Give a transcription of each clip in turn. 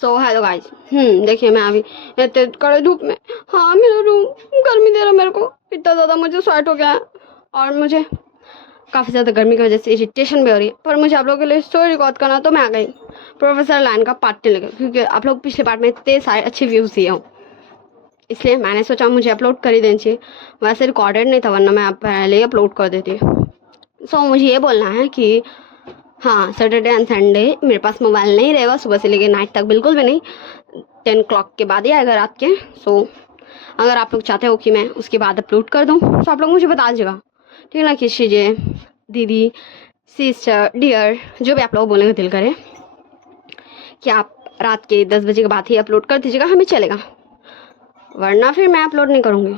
So hello guys. देखिए मैं अभी इतने कड़े धूप में, हाँ मेरा रूम गर्मी दे रहा मेरे को, इतना ज़्यादा मुझे स्वेट हो गया है और मुझे काफ़ी ज़्यादा गर्मी की वजह से इरिटेशन भी हो रही है। पर मुझे आप लोगों के लिए स्टोरी रिकॉर्ड करना, तो मैं आ गई प्रोफेसर लाइन का पार्ट 2 लेकर, क्योंकि आप लोग पिछले पार्ट में इतने सारे अच्छे व्यूज़ दिए हो, इसलिए मैंने सोचा मुझे अपलोड कर ही देना चाहिए। वैसे रिकॉर्डेड नहीं था, वरना मैं पहले ही अपलोड कर देती। सो मुझे ये बोलना है कि हाँ, सैटरडे एंड संडे मेरे पास मोबाइल नहीं रहेगा, सुबह से लेकर नाइट तक बिल्कुल भी नहीं। 10 o'clock के बाद ही आएगा रात के। सो अगर आप लोग चाहते हो कि मैं उसके बाद अपलोड कर दूँ, तो आप लोग मुझे बता दीजिएगा, ठीक है ना। कि शीजिए दीदी, सिस्टर, डियर, जो भी आप लोग बोलेंगे दिल करे, कि आप रात के 10 बजे के बाद ही अपलोड कर दीजिएगा, हमें चलेगा। वरना फिर मैं अपलोड नहीं करूँगी,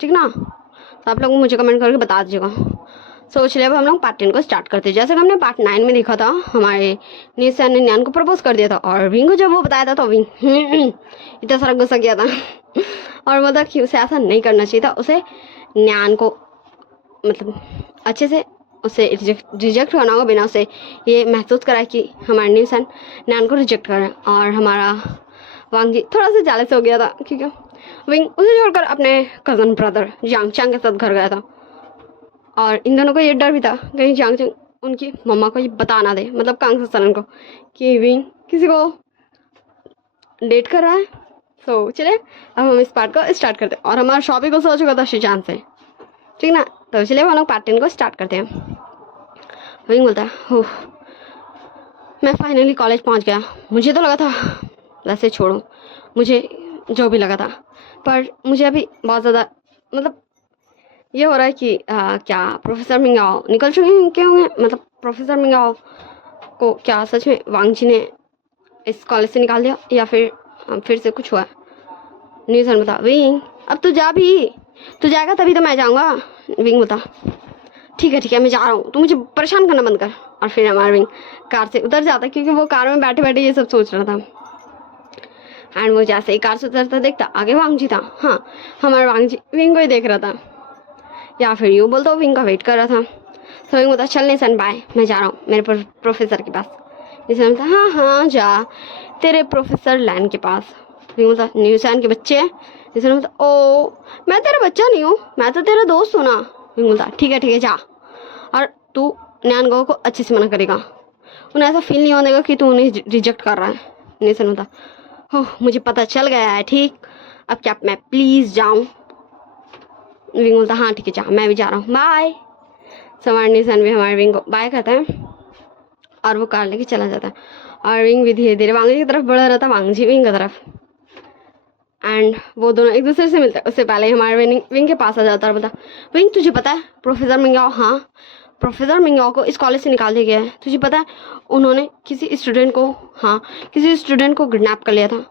ठीक ना। तो आप लोग मुझे कमेंट करके बता दीजिएगा। सोच ले, अब हम लोग पार्ट 10 को स्टार्ट करते हैं। जैसे कि हमने पार्ट 9 में देखा था, हमारे निशा ने न्यान को प्रपोज कर दिया था, और विंग को जब वो बताया था तो विंग इतना सारा गुस्सा किया था और मतलब कि उसे ऐसा नहीं करना चाहिए था। उसे न्यान को मतलब अच्छे से उसे रिजेक्ट करना होगा, बिना उसे ये महसूस कराए कि हमारे निशा न्यान को रिजेक्ट कर रहे हैं। और हमारा वांगी थोड़ा सा जेलस हो गया था, क्योंकि विंग उसे छोड़कर अपने कज़न ब्रदर यांग चांग के साथ घर गया था। और इन दोनों को ये डर भी था कहीं चांग चांग उनकी मम्मा को ये बता ना दे, मतलब कांग सनन को, कि विंग किसी को डेट कर रहा है। सो चले, अब हम इस पार्ट को स्टार्ट करते हैं। और हमारा शॉपिंग को सोच चुका था शिजान से, ठीक ना। तो चलिए हम लोग पार्ट 10 को स्टार्ट करते हैं। विंग बोलता है, ओह मैं फाइनली कॉलेज पहुंच गया। मुझे तो लगा था, वैसे छोड़ो, मुझे जो भी लगा था, पर मुझे अभी बहुत ज़्यादा मतलब ये हो रहा है कि क्या प्रोफेसर मिंगाओ निकल चुके होंगे, मतलब प्रोफेसर मिंगाओ को क्या सच में वांग जी ने इस कॉलेज से निकाल दिया, या फिर से कुछ हुआ। न्यूज़ बता, विंग अब तू जा भी, तू जाएगा तभी तो मैं जाऊँगा। विंग बता, ठीक है मैं जा रहा हूँ, तू मुझे परेशान करना बंद कर। और फिर हमारा विंग कार से उतर जाता, क्योंकि वो कार में बैठे बैठे ये सब सोच रहा था। एंड वो जैसे ही कार से उतरता देखता आगे वांग जी था। हाँ, हमारा वांग जी विंग को ही देख रहा था, या फिर यूँ बोलता विंग का वेट कर रहा था। तो विंग बोलता, चल निशन बाय, मैं जा रहा हूँ मेरे प्रोफेसर के पास। निशन बोलता, हाँ हाँ जा तेरे प्रोफेसर लैन के पास। विंग बोलता, न्यूसन के बच्चे। निशन बोलता, ओ मैं तेरा बच्चा नहीं हूँ, मैं तो तेरा दोस्त हूँ ना। विंग बोलता, ठीक है जा, और तू न्यान गो को अच्छे से मना करेगा, उन्हें ऐसा फील नहीं होने देगा कि तू उन्हें रिजेक्ट कर रहा है। निशन बोलता, ओह मुझे पता चल गया है, ठीक, अब क्या मैं प्लीज़ जाऊँ। विंग बोलता, हाँ ठीक है जा, मैं भी जा रहा हूँ, बाय। हमारे निशान भी हमारे विंग को बाय कहता है और वो कार लेके चला जाता है। और विंग भी धीरे धीरे वांग जी की तरफ बढ़ रहा था, वांग जी विंग की तरफ। एंड वो दोनों एक दूसरे से मिलते हैं। उससे पहले ही हमारे विंग के पास आ जाता है और बोलता, विंग तुझे पता है प्रोफेसर मिंगाओ, हाँ प्रोफेसर मिंगाओ को इस कॉलेज से निकाल दिया गया है। तुझे पता है उन्होंने किसी स्टूडेंट को किडनैप कर लिया था।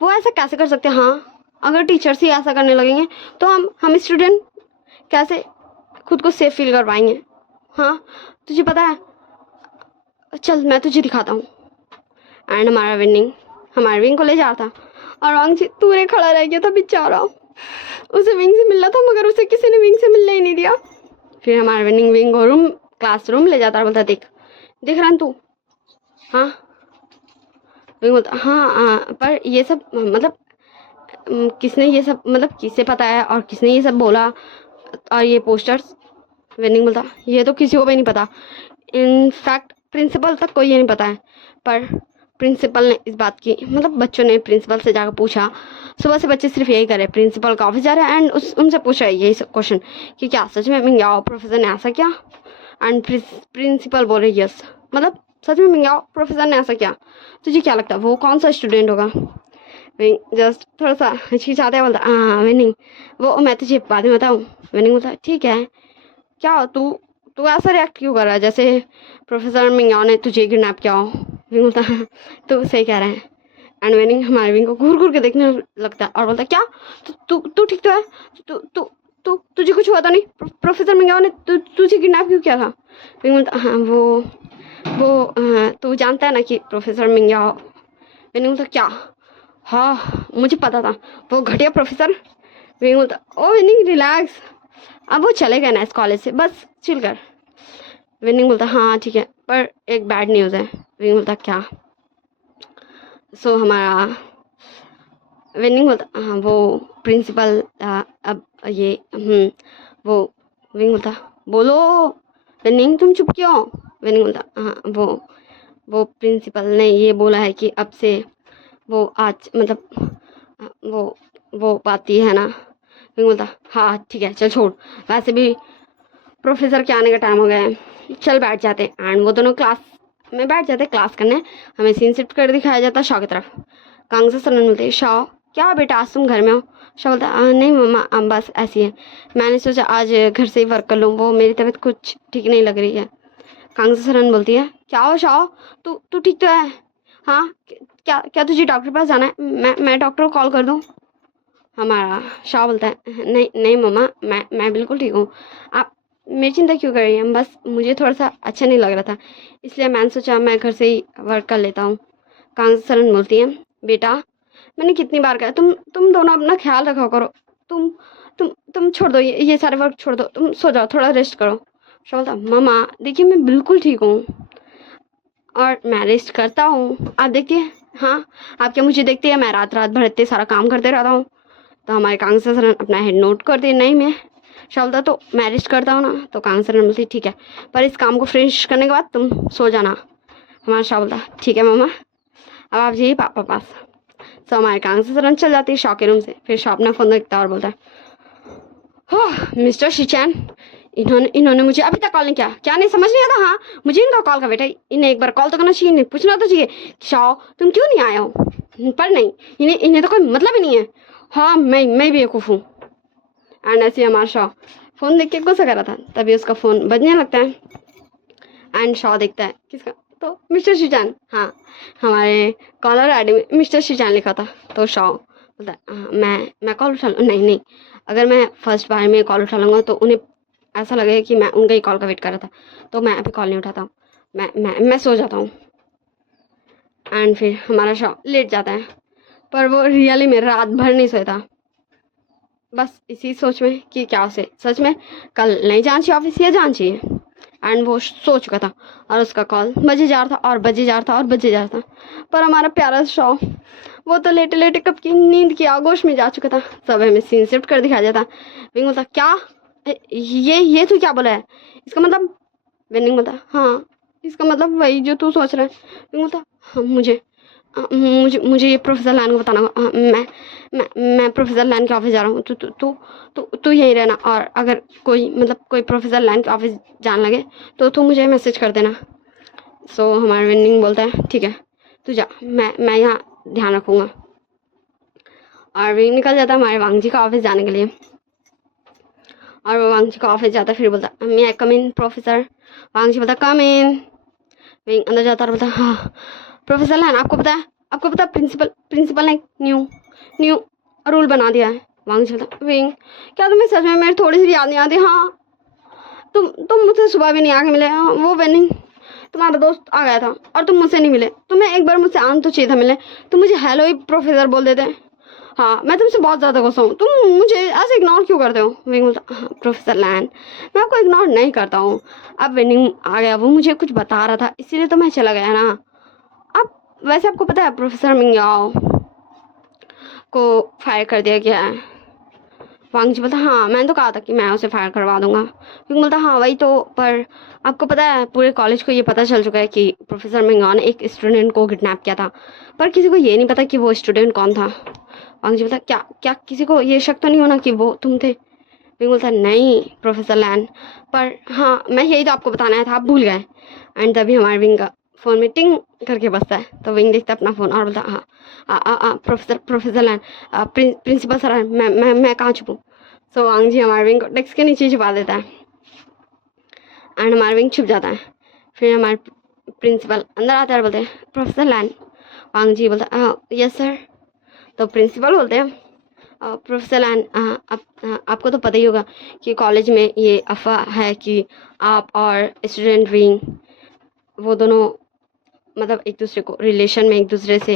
वो ऐसा कैसे कर सकते हैं? हाँ, अगर टीचर्स ही ऐसा करने लगेंगे तो हम स्टूडेंट कैसे खुद को सेफ फील कर पाएंगे? हाँ तुझे पता है, चल मैं तुझे दिखाता हूँ। एंड हमारा विंग को ले जाता, और वांग जी दूर खड़ा रह गया था बेचारा। उसे विंग से मिलना था, मगर उसे किसी ने विंग से मिलने ही नहीं दिया। फिर हमारा विंग को क्लासरूम ले जाता और बोलता, देख रहा है तू? हाँ। विंग बोलता, हाँ पर ये सब मतलब किसने ये सब, मतलब किससे पता है और किसने ये सब बोला, और ये पोस्टर्स? विनिंग बोलता, ये तो किसी को भी नहीं पता, इनफैक्ट प्रिंसिपल तक को ये नहीं पता है। पर प्रिंसिपल ने इस बात की, मतलब बच्चों ने प्रिंसिपल से जाकर पूछा। सुबह से बच्चे सिर्फ यही करे, प्रिंसिपल का ऑफिस जा रहे हैं एंड उनसे पूछा यही क्वेश्चन कि क्या सच में मिंगाओ प्रोफेसर ने ऐसा किया? एंड प्रिंसिपल बोले यस, मतलब सच में मिंगाओ प्रोफेसर ने ऐसा किया। तुझे क्या लगता है वो कौन सा स्टूडेंट होगा? जस्ट थोड़ा सा हिचकिचाते बोलता, हाँ विनिंग वो मैं तुझे बाद में बताऊँ। विनिंग बोलता, ठीक है, क्या तू तू ऐसा रिएक्ट क्यों कर रहा है जैसे प्रोफेसर मिंगाओ ने तुझे किडनैप किया हो? विंग बोलता, तो सही कह रहे हैं। एंड विनिंग हमारे विंग को घूर घूर के देखने लगता है और बोलता, क्या तू ठीक तो है? तू तू तू तुझे कुछ हुआ तो नहीं? प्रोफेसर मिंगाओ ने तुझे किडनैप क्यों किया था? विंग बोलता, हाँ वो तू जानता है ना कि प्रोफेसर मिंगाओ। विनिंग बोलता, क्या? हाँ मुझे पता था, वो घटिया प्रोफेसर। विंग बोलता, ओ विनिंग रिलैक्स, अब वो चले गए ना इस कॉलेज से, बस चिल कर। विनिंग बोलता, हाँ ठीक है, पर एक बैड न्यूज़ है। विनिंग बोलता, क्या? सो हमारा विनिंग बोलता हाँ वो प्रिंसिपल अब ये वो विनिंग बोलता बोलो विनिंग तुम चुप क्यों। विनिंग बोलता हाँ वो प्रिंसिपल ने ये बोला है कि अब से वो आज मतलब वो पाती है ना। विनिंग बोलता हाँ ठीक है चल छोड़, वैसे भी प्रोफेसर के आने का टाइम हो गया है, चल बैठ जाते। एंड वो दोनों क्लास में बैठ जाते क्लास करने। हमें सीन शिफ्ट कर दिखाया जाता शॉ की तरफ। कांग्रेस सर बोलते शॉ क्या बेटा आज तुम घर में हो। शॉ बोलता नहीं मम्मा बस ऐसी है, मैंने सोचा आज घर से ही वर्क कर लूँ, वो मेरी तबीयत कुछ ठीक नहीं लग रही है। कांग्रेस सर बोलती है क्या हो शॉ, तू ठीक तो है। हाँ क्या क्या तुझे डॉक्टर के पास जाना है, मैं डॉक्टर को कॉल कर दूँ। हमारा शाह बोलता है नहीं नहीं मम्मा मैं बिल्कुल ठीक हूँ, आप मेरी चिंता क्यों कर रही हैं, बस मुझे थोड़ा सा अच्छा नहीं लग रहा था इसलिए मैंने सोचा मैं घर से ही वर्क कर लेता हूँ। कांग्रेस सरन बोलती है बेटा मैंने कितनी बार कहा तुम दोनों अपना ख्याल रखा करो, तुम छोड़ दो ये सारे वर्क छोड़ दो, तुम सो जाओ थोड़ा रेस्ट करो। शाह बोलता मम्मा देखिए मैं बिल्कुल ठीक हूँ और मैं रेस्ट करता हूँ, आप देखिए। हाँ आप क्या मुझे देखती है, मैं रात रात भर इतने सारा काम करते रहता हूँ। तो हमारे कांग्रेस सर अपना हेड नोट कर दिए, नहीं मैं शाह तो मैं रेस्ट करता हूँ ना। तो कांग्रेस सर बोलती ठीक है पर इस काम को फिनिश करने के बाद तुम सो जाना। हमारा शाह बोलता ठीक है मम्मा अब आप जाइए पापा पास। तो हमारे कांग्रेस सर चल जाती है शॉ के रूम से। फिर शॉ अपना फोन देखता है और बोलता है मिस्टर शिचैन इन्होंने मुझे अभी तक कॉल नहीं किया, क्या नहीं समझ नहीं आता। हाँ मुझे इनका कॉल का बेटा, इन्हें एक बार कॉल तो करना चाहिए, इन्हें पूछना तो चाहिए शाह तुम क्यों नहीं आए हो, पर नहीं इन्हें तो कोई मतलब ही नहीं है। हाँ मैं बेवकूफ़ हूँ। एंड ऐसे हमारा शॉ फ़ोन देख के गुस्सा कर रहा था, तभी उसका फ़ोन बजने लगता है। एंड शॉ देखता है किसका, तो मिस्टर शिचान। हाँ हमारे कॉलर आईडी में मिस्टर शिचान लिखा था। तो शॉ बोलता है मैं कॉल उठा लूँ, नहीं अगर मैं फर्स्ट बार में कॉल उठा लूँगा तो उन्हें ऐसा लगेगा कि मैं उनका ही कॉल का वेट कर रहा था, तो मैं अभी कॉल नहीं उठाता हूँ, मैं सो जाता हूँ। एंड फिर हमारा शॉ लेट जाता है, पर वो रियली में रात भर नहीं सोया था, बस इसी सोच में कि क्या उसे सच में कल नहीं जाना चाहिए ऑफिस या जाना चाहिए। एंड वो सो चुका था और उसका कॉल बजे जा रहा था और बजे जा रहा था और बजे जा रहा था। पर हमारा प्यारा शॉ वो तो लेटे लेटे कब की नींद की आगोश में जा चुका था। सब हमें सीन शिफ्ट कर दिखाया जाता। विंग बोलता क्या ये तू क्या बोला है, इसका मतलब। विनिंग बोलता हाँ इसका मतलब वही जो तू सोच रहा है। विंग बोलता हाँ मुझे ये प्रोफेसर लाइन को बताना होगा। मैं प्रोफेसर लाइन के ऑफिस जा रहा हूँ, तू यहीं रहना, और अगर कोई प्रोफेसर लाइन के ऑफिस जाने लगे तो तू मुझे मैसेज कर देना। सो हमारा विनिंग बोलता है ठीक है तू जा, मैं यहाँ ध्यान रखूँगा। और विंग निकल जाता है हमारे वांगजी का ऑफिस जाने के लिए। और वो वांगजी का ऑफिस जाता है, फिर बोलता मैं कम इन प्रोफेसर। वांगजी बोलता कम इन। विंग अंदर जाता और बोलता हाँ प्रोफेसर लाइन आपको पता है प्रिंसिपल ने न्यू रूल बना दिया है। वांग बोलता विंग क्या तुम्हें सच में मेरी थोड़ी सी भी याद नहीं आती। हाँ तुम मुझसे सुबह भी नहीं आके मिले। हाँ वो विनिंग तुम्हारा दोस्त आ गया था और तुम मुझसे नहीं मिले, तुम्हें एक बार मुझसे आना तो चाहिए था मिले, तुम मुझे हेलो ही प्रोफेसर बोल देते। हाँ मैं तुमसे बहुत ज़्यादा गुस्सा हूँ, तुम मुझे ऐसे इग्नोर क्यों करते हो। विंग बोलता हाँ प्रोफेसर लैन मैं आपको इग्नोर नहीं करता हूँ, अब विनिंग आ गया वो मुझे कुछ बता रहा था इसीलिए तो मैं चला गया ना। अब वैसे आपको पता है प्रोफेसर मिंगाओ को फायर कर दिया गया है। वांगजी बोलता हाँ मैंने तो कहा था कि मैं उसे फायर करवा दूंगा। विंग बोलता हाँ वही तो, पर आपको पता है पूरे कॉलेज को ये पता चल चुका है कि प्रोफेसर मिंगाओ ने एक स्टूडेंट को किडनैप किया था, पर किसी को ये नहीं पता कि वो स्टूडेंट कौन था। वांगजी बोलता क्या किसी को ये शक तो नहीं होना कि वो तुम थे। विंग बोलता नहीं प्रोफेसर लैन, पर हाँ मैं यही तो आपको बताना था, आप भूल गए। एंड तभी हमारे विंग का फ़ोन में टिंग करके बजता है, तो विंग देखता है अपना फ़ोन और बोलता हाँ प्रोफेसर लैन प्रिंसिपल सर मैं कहाँ छुपूँ। सो वांग जी हमारे विंग को डेस्क के नीचे छुपा देता है एंड हमारा विंग छुप जाता है। फिर हमारे प्रिंसिपल अंदर आते हैं और बोलते हैं प्रोफेसर लैन। वांग जी बोलता यस सर। तो प्रिंसिपल बोलते हैं प्रोफेसर लैन आपको तो पता ही होगा कि कॉलेज में ये अफवाह है कि आप और स्टूडेंट विंग वो दोनों मतलब एक दूसरे को रिलेशन में एक दूसरे से।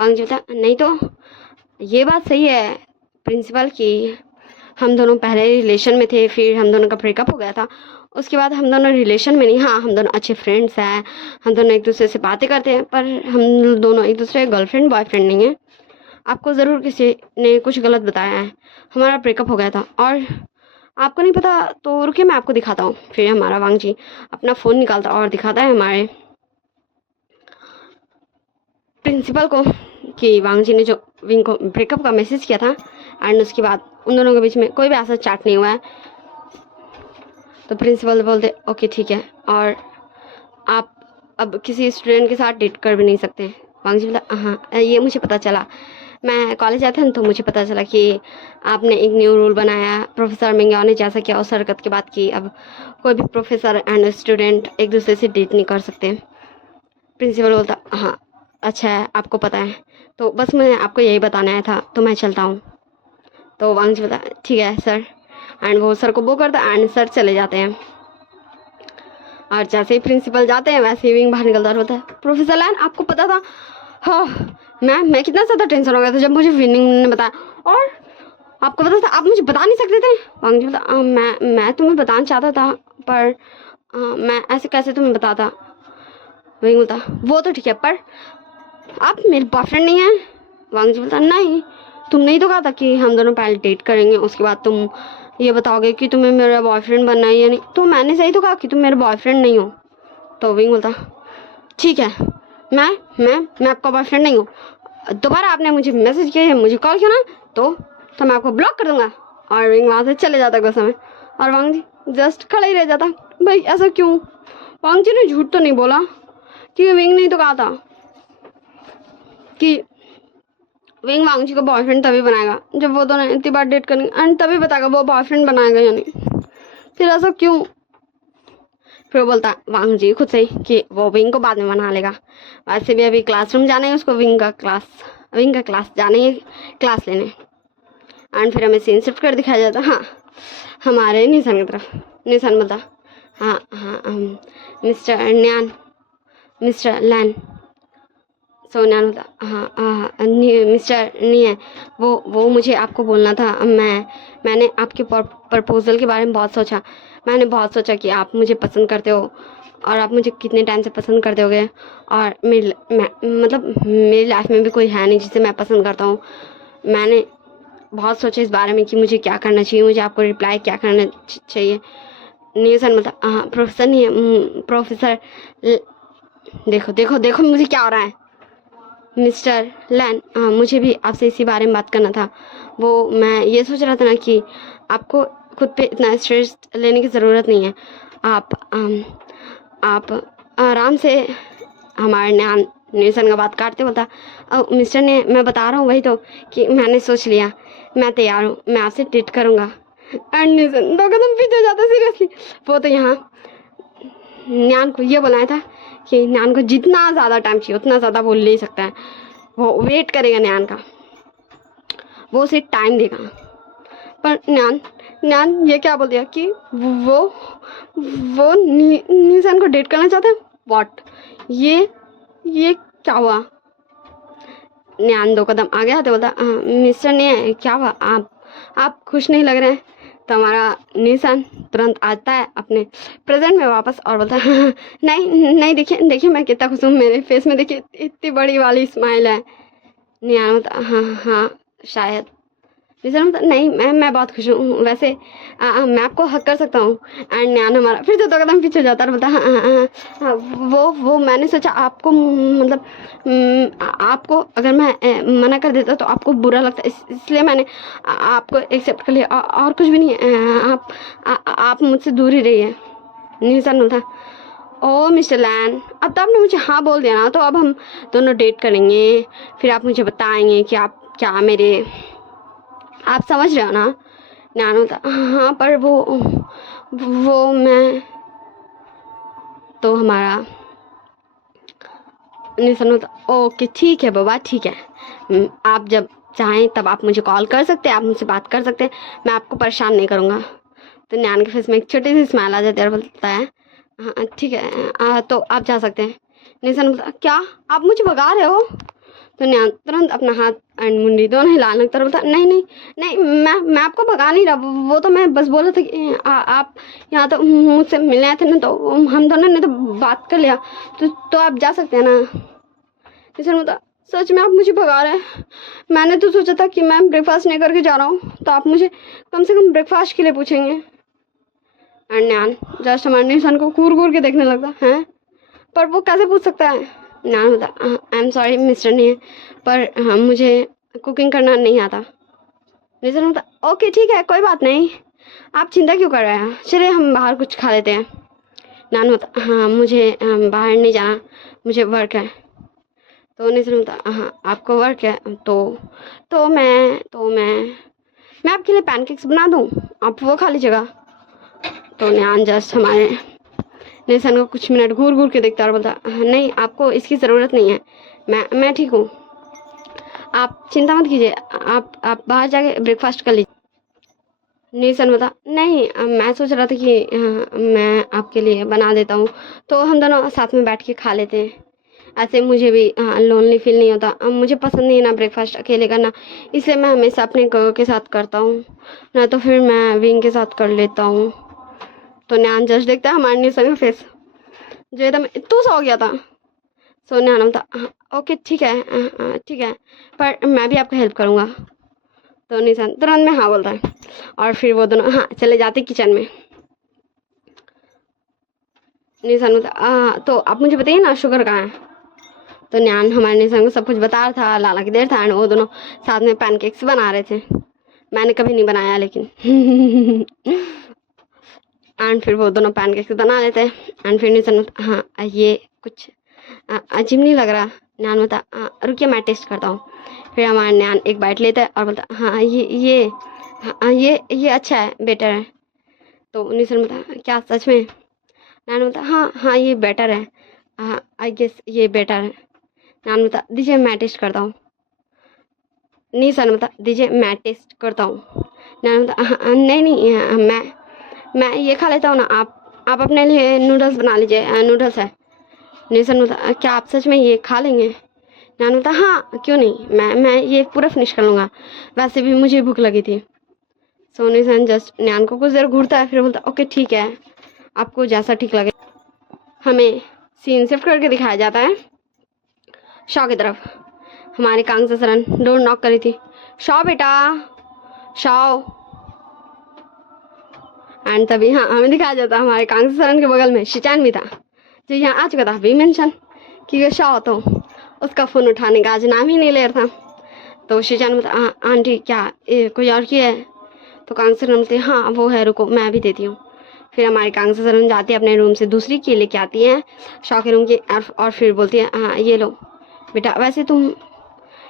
वांग जी बोलता नहीं तो ये बात सही है प्रिंसिपल की, हम दोनों पहले रिलेशन में थे, फिर हम दोनों का ब्रेकअप हो गया था उसके बाद हम दोनों रिलेशन में नहीं, हाँ हम दोनों अच्छे फ्रेंड्स हैं, हम दोनों एक दूसरे से बातें करते हैं, पर हम दोनों एक दूसरे गर्लफ्रेंड बॉयफ्रेंड नहीं है। आपको ज़रूर किसी ने कुछ गलत बताया है। हमारा ब्रेकअप हो गया था और आपको नहीं पता, तो रुकिए मैं आपको दिखाता हूँ। फिर हमारा वांग जी अपना फ़ोन निकालता और दिखाता है हमारे प्रिंसिपल को कि वांग जी ने जो विंग को ब्रेकअप का मैसेज किया था, एंड उसके बाद उन दोनों के बीच में कोई भी ऐसा चैट नहीं हुआ है। तो प्रिंसिपल बोलते ओके ठीक है, और आप अब किसी स्टूडेंट के साथ डेट कर भी नहीं सकते। वांग जी बोला हाँ ये मुझे पता चला, मैं कॉलेज आया था ना तो मुझे पता चला कि आपने एक न्यू रूल बनाया, प्रोफेसर मिंगाओ ने जैसा किया उस हरकत के बाद कि अब कोई भी प्रोफेसर एंड स्टूडेंट एक दूसरे से डेट नहीं कर सकते। प्रिंसिपल बोलता हाँ अच्छा है, आपको पता है, तो बस मैं आपको यही बताना आया था, तो मैं चलता हूँ। तो वांग जी बोलता ठीक है सर, एंड वो सर को वो करता एंड सर चले जाते हैं। और जैसे ही प्रिंसिपल जाते हैं वैसे ही विंग बाहर निकलता और बोलता है प्रोफेसर लैन आपको पता था। हाँ मैं कितना ज़्यादा टेंशन हो गया था जब मुझे विनिंग ने बताया, और आपको पता था, आप मुझे बता नहीं सकते थे। वांग जी बोलता मैं तुम्हें बताना चाहता था, पर मैं ऐसे कैसे तुम्हें बताता। विंग बोलता वो तो ठीक है, पर आप मेरे बॉयफ्रेंड नहीं हैं। वांग जी बोलता नहीं, तुमने ही तो कहा था कि हम दोनों पहले डेट करेंगे, उसके बाद तुम ये बताओगे कि तुम्हें मेरा बॉयफ्रेंड बनना है या नहीं। तो मैंने सही तो कहा कि तुम मेरे बॉयफ्रेंड नहीं हो। तो विंग बोलता ठीक है, मैं आपका बॉयफ्रेंड नहीं हूँ, दोबारा आपने मुझे मैसेज किया या मुझे कॉल किया ना तो मैं आपको ब्लॉक कर दूंगा। और विंग वहाँ से चले जाता गुस्से में, और वांग जी जस्ट खड़ा ही रह जाता। भाई ऐसा क्यों? वांग जी ने झूठ तो नहीं बोला कि विंग ने तो कहा था कि विंग वांग जी को बॉयफ्रेंड तभी बनाएगा जब वो दोनों इतनी बार डेट करेंगे, एंड तभी बताएगा वो बॉयफ्रेंड बनाएगा या नहीं। फिर ऐसा क्यों? फिर वो बोलता वांग जी खुद से ही कि वो विंग को बाद में बना लेगा, वैसे भी अभी क्लासरूम जाना है उसको, विंग का क्लास जाना है क्लास लेने। एंड फिर हमें सीन शिफ्ट कर दिखाया जाता, हाँ हमारे निशान की तरफ। निशान बोलता हाँ मिस्टर लैन। सो न्यान बोलता हाँ मिस्टर नहीं है, वो मुझे आपको बोलना था। मैंने आपके प्रपोजल के बारे में बहुत सोचा, मैंने बहुत सोचा कि आप मुझे पसंद करते हो और आप मुझे कितने टाइम से पसंद करते होगे, और मेरी लाइफ में भी कोई है नहीं जिसे मैं पसंद करता हूँ। मैंने बहुत सोचा इस बारे में कि मुझे क्या करना चाहिए, मुझे आपको रिप्लाई क्या करना चाहिए। न्यूसन मतलब हाँ प्रोफेसर नहीं है, प्रोफेसर देखो देखो देखो मुझे क्या हो रहा है। मिस्टर लैन मुझे भी आपसे इसी बारे में बात करना था। वो मैं ये सोच रहा था ना कि आपको खुद पे इतना स्ट्रेस लेने की ज़रूरत नहीं है, आप आराम से। हमारे न्यूसन का बात काटते बोलता मिस्टर ने मैं बता रहा हूँ वही तो कि मैंने सोच लिया, मैं तैयार हूँ, मैं आपसे डेट करूँगा। एंड न्यूसन दो कदम पीछे जाता सीरियसली। वो तो यहाँ न्यान को ये बोला था कि न्यान को जितना ज़्यादा टाइम चाहिए उतना ज़्यादा वो ले सकता है, वो वेट करेगा न्यान का, वो उसे टाइम देगा। पर न्यान ये क्या बोल दिया कि वो न्यूसन को डेट करना चाहते हैं। व्हाट? ये क्या हुआ? न्यान दो कदम आ गया तो बोलता मिस्टर ने क्या हुआ, आप खुश नहीं लग रहे हैं। तो हमारा निशान तुरंत आता है अपने प्रेजेंट में वापस और बोलता है नहीं देखिए मैं कितना खुश हूँ, मेरे फेस में देखिए इतनी बड़ी वाली स्माइल है। नियान बोलता हाँ शायद। निशान बोलता नहीं मैं बहुत खुश हूँ, वैसे मैं आपको हक कर सकता हूँ। एंड नियान हमारा फिर से दो कदम पीछे जाता है और बोलता हाँ वो मैंने सोचा आपको आपको अगर मैं मना कर देता तो आपको बुरा लगता, इसलिए मैंने आपको एक्सेप्ट कर लिया, और कुछ भी नहीं है। आप मुझसे दूर ही रहिए। निशान बोलता ओ मिस्टर लैन अब तो आपने मुझे हाँ बोल दिया ना, तो अब हम दोनों डेट करेंगे, फिर आप मुझे बताएंगे कि आप क्या मेरे, आप समझ रहे हो ना। न्यान होता हाँ पर वो मैं तो हमारा निशान होता ओके ठीक है बाबा ठीक है, आप जब चाहें तब आप मुझे कॉल कर सकते हैं, आप मुझसे बात कर सकते हैं, मैं आपको परेशान नहीं करूँगा। तो न्यान के फेस में एक छोटी सी स्माइल आ जाती है और बोलता है हाँ ठीक है तो आप जा सकते हैं। निशान बोलता क्या आप मुझे भगा रहे हो? तो न्यान तुरंत अपना हाथ एंड मुंडी दोनों हिलाने लगता है, बोलता नहीं नहीं नहीं, मैं आपको भगा नहीं रहा, वो तो मैं बस बोला था कि आप यहाँ तो मुझसे मिलने आए थे ना, तो हम दोनों ने तो बात कर लिया, तो आप जा सकते हैं ना। निशान बोलता सच में आप मुझे भगा रहे हैं? मैंने तो सोचा था कि मैं ब्रेकफास्ट नहीं करके जा रहा हूँ, तो आप मुझे कम से कम ब्रेकफास्ट के लिए पूछेंगे। एंड न्यान जस्ट हमारे निशान को घूर घूर के देखने लगता है, पर वो कैसे पूछ सकता है। न्यान बोलता आई एम सॉरी मिस्टर नहीं, पर हाँ मुझे कुकिंग करना नहीं आता। निशान बोलता ओके ठीक है कोई बात नहीं, आप चिंता क्यों कर रहे हैं, चलिए हम बाहर कुछ खा लेते हैं। न्यान बोलता हाँ मुझे बाहर नहीं जाना, मुझे वर्क है। तो निशान बोलता हाँ आपको वर्क है, तो मैं आपके लिए पैनकेक्स बना दूँ, आप वो खा लीजिएगा। तो न्यान जस्ट हमारे निशान को कुछ मिनट घूर घूर के देखता और बोलता नहीं आपको इसकी ज़रूरत नहीं है, मैं ठीक हूँ, आप चिंता मत कीजिए, आप बाहर जाके ब्रेकफास्ट कर लीजिए। निशान बोलता नहीं मैं सोच रहा था कि मैं आपके लिए बना देता हूँ, तो हम दोनों साथ में बैठ के खा लेते हैं, ऐसे मुझे भी लोनली फील नहीं होता। मुझे पसंद नहीं है ना ब्रेकफास्ट अकेले करना, इसलिए मैं हमेशा अपने के साथ करता हूँ, ना तो फिर मैं विंग के साथ कर लेता हूँ। तो न्यान जस्ट देखता है हमारे निशान का फेस जो एकदम तू सा हो गया था। सो न्यान बोलता ओके ठीक है, पर मैं भी आपका हेल्प करूँगा। तो निशान तुरंत में हाँ बोलता है, और फिर वो दोनों हाँ चले जाते किचन में। निशान बोलता तो आप मुझे बताइए ना शुगर कहाँ है। तो न्यान हमारे निशान को सब कुछ बता रहा था, लाला की देर था, एंड वो दोनों साथ में पैनकेक्स बना रहे थे। मैंने कभी नहीं बनाया लेकिन एंड फिर वो दोनों पैनकेक्स बना लेते हैं। एंड फिर निशान बोलता हाँ ये कुछ अजीब नहीं लग रहा। न्यान बोलता रुकिए मैं टेस्ट करता हूँ। फिर हमारा न्यान एक बाइट लेता है और बोलता हाँ ये अच्छा है, बेटर है। तो निशान बोलता क्या सच में? न्यान बोलता हाँ ये बेटर है, आई गेस ये बेटर है। न्यान बोलता दीजिए मैं टेस्ट करता हूँ। निशान बोलता दीजिए मैं टेस्ट करता हूँ। न्यान बोलता नहीं मैं ये खा लेता हूँ ना, आप अपने लिए नूडल्स बना लीजिए, नूडल्स है। निशान बोलता क्या आप सच में ये खा लेंगे? न्यान बोलता हाँ क्यों नहीं, मैं ये पूरा फिनिश कर लूँगा, वैसे भी मुझे भूख लगी थी। सो निशान जस्ट न्यान को कुछ देर घूरता है, फिर बोलता ओके ठीक है, आपको जैसा ठीक लगे। हमें सीन शिफ्ट करके दिखाया जाता है शॉ की तरफ। हमारे कांगसा सरन डोर नॉक करी थी, शॉ बेटा शॉ। एंड तभी हाँ हमें दिखाया जाता है हमारे कांगसा सरन के बगल में शिचान भी था, जो यहाँ आ चुका था भी मेंशन कि शॉ, तो उसका फ़ोन उठाने का आज नाम ही नहीं ले रहा था। तो शिचान बोलता आंटी क्या कोई और की है? तो कांगसा सरन बोलती हाँ वो है, रुको मैं भी देती हूँ। फिर हमारी कांगसा सरन जाती है अपने रूम से दूसरी की लेके आती है शॉ के रूम की, और फिर बोलती है हाँ ये लो बेटा। वैसे तुम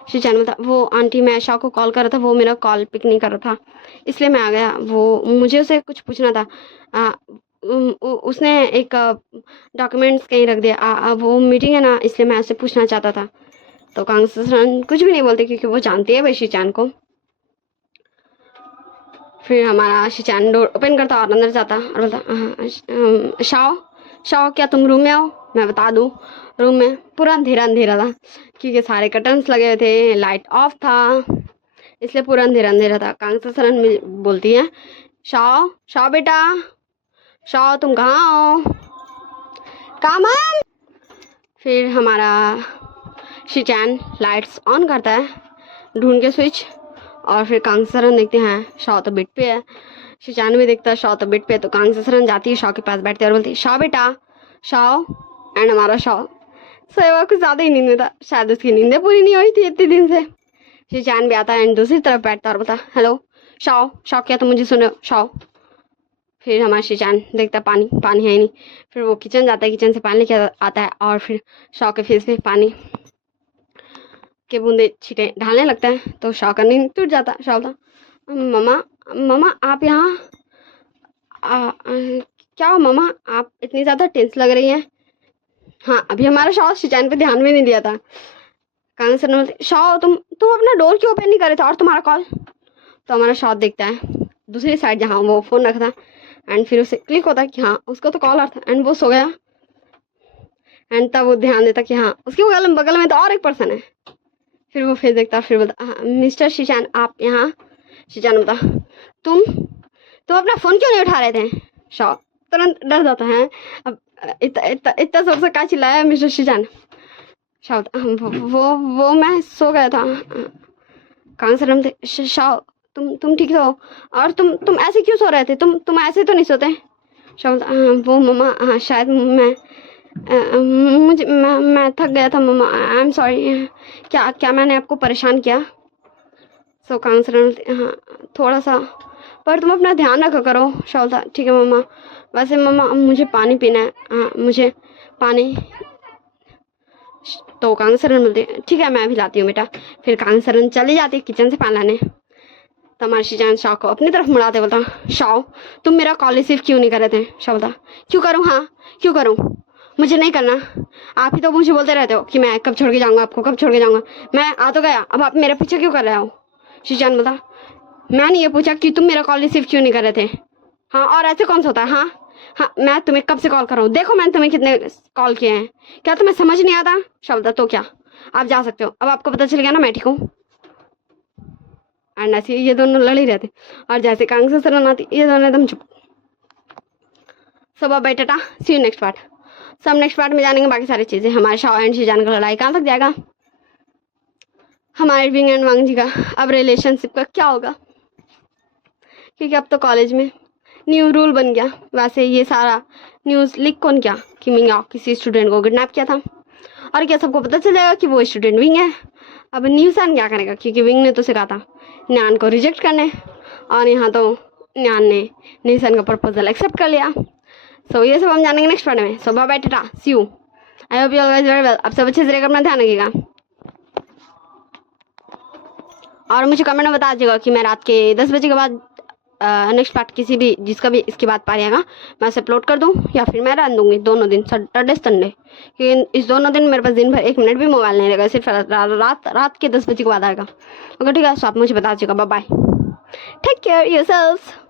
शिचान बोलता वो आंटी मैं शॉ को कॉल कर रहा था, वो मेरा कॉल पिक नहीं कर रहा था, इसलिए मैं आ गया, वो मुझे उसे कुछ पूछना था, उसने एक डॉक्यूमेंट्स कहीं रख दिया, वो मीटिंग है ना, इसलिए मैं उससे पूछना चाहता था। तो कांगसा सरन कुछ भी नहीं बोलते क्योंकि वो जानती है भाई शिचान को। फिर हमारा शिचान डोर ओपन करता और अंदर जाता और बोलता शाओ क्या तुम रूम में आओ? मैं बता दूँ रूम में पूरा अंधेरा अंधेरा था क्योंकि सारे कर्टन्स लगे हुए थे, लाइट ऑफ था, इसलिए पूरा अंधेरा अंधेरा था। कांगसा सरन बोलती है शाओ बेटा शाओ तुम कहाँ हो? काम है। फिर हमारा शिचान लाइट्स ऑन करता है ढूंढ के स्विच, और फिर कांगसा सरन देखते हैं शॉ तो बेड पे है। शिचान भी देखता है शॉ तो बेड पे है। तो कांगसा सरन जाती है शॉ के पास बैठती है और बोलती है शॉ बेटा शॉ। एंड हमारा शॉ सोया कुछ ज़्यादा ही नींद में था, शायद उसकी नींदें पूरी नहीं हुई थी इतने दिन से। शिचान भी आता है एंड दूसरी तरफ बैठता और बोलता हेलो शॉ क्या तुम मुझे सुनो शॉ। फिर हमारा शिचान देखता पानी है ही नहीं। फिर वो किचन जाता है, किचन से पानी लेके आता है और फिर शॉ के फेस पे पानी के बूंदे छींटे ढालने लगता है। तो शॉ का नींद टूट जाता है। शॉ बोलता ममा आप यहाँ क्या हो ममा, आप इतनी ज़्यादा टेंस लग रही हैं। हाँ अभी हमारा शॉ शिचान पे ध्यान भी नहीं दिया था। कांगसा सरन बोलते शॉ तुम अपना डोर क्यों ओपन नहीं कर रहे थे, और तुम्हारा कॉल। तो हमारा शॉ देखता है दूसरी साइड जहाँ वो फ़ोन रखा था, एंड फिर उसे क्लिक होता है कि हाँ उसको तो कॉल आ रहा था, एंड वो सो गया। एंड तब वो ध्यान देता कि हाँ उसके बगल में तो और एक पर्सन है। फिर वो फेस देखता, फिर बोलता मिस्टर शीशान आप यहाँ। शीशान बोलता तुम अपना फ़ोन क्यों नहीं उठा रहे थे। शाओ तुरंत डर जाता है, अब इतना जोर से क्या चिल्लाया मिस्टर शीशान। शाओ वो मैं सो गया था। कांगसरन शाओ तुम ठीक हो, और तुम ऐसे क्यों सो रहे थे, तुम ऐसे तो नहीं सोते। शाओ वो मम्मा शायद मैं थक गया था मम्मा, आई एम सॉरी। क्या मैंने आपको परेशान किया। सो कांगसरन हाँ थोड़ा सा, पर तुम अपना ध्यान रखा करो। शाओ ठीक है मम्मा, वैसे मम्मा मुझे पानी पीना है, हाँ मुझे पानी। तो कांगसरन बोलते ठीक है मैं भी लाती हूँ बेटा। फिर कांगसरन चली जाती है किचन से पानी लाने। तमार शीजान शाओ को अपनी तरफ मुड़ाते बोलता शाओ तुम मेरा कॉल रिसीव क्यों नहीं कर रहे थे। शाओ बोलता क्यों करूँ, हाँ क्यों करूँ, मुझे नहीं करना। आप ही तो मुझे बोलते रहते हो कि मैं कब छोड़ के जाऊँगा आपको, कब छोड़ के जाऊँगा। मैं आ तो गया, अब आप मेरे पीछे क्यों कर रहे हो। शीजान बोलता मैंने ये पूछा कि तुम मेरा कॉल रिसीव क्यों नहीं कर रहे थे। हाँ और ऐसे कौन सा होता है। हाँ मैं तुम्हें कब से कॉल कर रहा हूँ, देखो मैंने तुम्हें कितने कॉल किए हैं, क्या तुम्हें समझ नहीं आता। शब्द तो क्या आप जा सकते हो, अब आपको पता चल गया ना मैं ठीक हूँ। एंड ऐसे ये दोनों लड़ ही रहते, और जैसे कांगसरन आती ये दोनों एकदम चुप। सब अब bye tata, see you next part. सब नेक्स्ट पार्ट में जानेंगे बाकी सारी चीज़ें। हमारे शाओ एंड शीजान का लड़ाई कहाँ तक जाएगा, हमारे विंग एंड वांग जी का अब रिलेशनशिप का क्या होगा, क्योंकि अब तो कॉलेज में न्यू रूल बन गया। वैसे ये सारा न्यूज़ लीक कौन किया कि मिंगा किसी स्टूडेंट को किडनैप किया था, और क्या सबको पता चल जाएगा कि वो स्टूडेंट विंग है। अब न्यूसान क्या करेगा, क्योंकि विंग ने तो सिखा था न्यान को रिजेक्ट करने, और यहाँ तो न्यान ने नीसान का प्रपोजल एक्सेप्ट कर लिया। सो ये सब हम जानेंगे नेक्स्ट पार्ट में। So bye bye tata, see you, I hope you all guys very well. अब सब अच्छे से रहेगा, अपना ध्यान रखिएगा, और मुझे कमेंट में बता दीजिएगा कि मैं रात के 10 बजे के बाद नेक्स्ट पार्ट किसी भी जिसका भी इसके बाद पार आएगा मैं उसे अपलोड कर दूं, या फिर मैं रन दूंगी दोनों दिन, सैटरडे संडे, क्योंकि इस दोनों दिन मेरे पास दिन भर 1 मिनट भी मोबाइल नहीं रहेगा, सिर्फ रात के 10 बजे के बाद आएगा। ओके ठीक है, सो आप मुझे बता दीजिएगा। Bye bye, take care yourself.